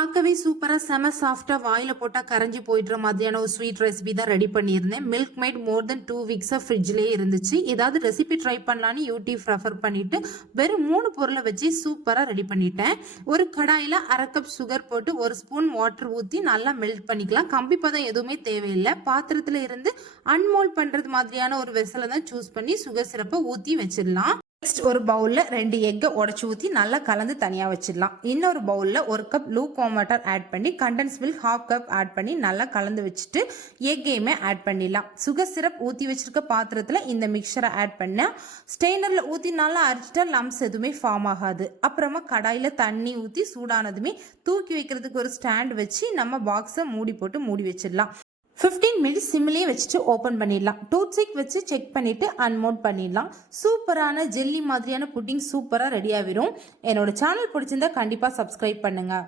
பார்க்கவே சூப்பரா செம சாஃப்டா வாயில போட்டா கரைஞ்சி போயிடுற மாதிரியான ஒரு ஸ்வீட் ரெசிபி தான் ரெடி பண்ணியிருந்தேன். மில்க் மேட் மோர் தென் 2 வீக்ஸா ஃப்ரிட்ஜ்லேயே இருந்துச்சு. ஏதாவது ரெசிபி ட்ரை பண்ணலான்னு யூடியூப் ரெஃபர் பண்ணிட்டு வெறும் 3 பொருளை வச்சு சூப்பரா ரெடி பண்ணிட்டேன். ஒரு கடாயில 1/2 கப் சுகர் போட்டு 1 ஸ்பூன் வாட்டர் ஊற்றி நல்லா மெல்ட் பண்ணிக்கலாம். கம்பி பதம் எதுவுமே தேவையில்லை. பாத்திரத்துல இருந்து அன்மோல்ட் பண்றது மாதிரியான ஒரு வெசலை தான் சூஸ் பண்ணி சுகர் சிரப்பை ஊற்றி வச்சிடலாம். நெக்ஸ்ட் ஒரு பவுலில் 2 எக்கை உடச்சி ஊற்றி நல்லா கலந்து தனியாக வச்சிடலாம். இன்னொரு பவுலில் 1 கப் லூக்வார்ம் வாட்டர் ஆட் பண்ணி கண்டென்ஸ் மில்க் 1/2 கப் ஆட் பண்ணி நல்லா கலந்து வச்சுட்டு எக்கையுமே ஆட் பண்ணிடலாம். சுகர் சிரப் ஊற்றி வச்சிருக்க பாத்திரத்தில் இந்த மிக்சரை ஆட் பண்ண ஸ்டெய்னரில் ஊற்றி நல்லா அரைச்சிட்டா லம்ஸ் எதுவுமே ஃபார்ம் ஆகாது. அப்புறமா கடாயில் தண்ணி ஊற்றி சூடானதுமே தூக்கி வைக்கிறதுக்கு ஒரு ஸ்டாண்ட் வச்சு நம்ம பாக்ஸை மூடி போட்டு மூடி வச்சிடலாம். 15 மினிட்ஸ் சிம்லேயே வச்சுட்டு ஓப்பன் பண்ணிடலாம். டூத் ஸ்டிக் வச்சு செக் பண்ணிவிட்டு அன்மோல்ட் பண்ணிடலாம். சூப்பரான ஜெல்லி மாதிரியான புட்டிங் சூப்பராக ரெடி ஆகிரும். என்னோட சேனல் பிடிச்சிருந்தா கண்டிப்பாக சப்ஸ்கிரைப் பண்ணுங்கள்.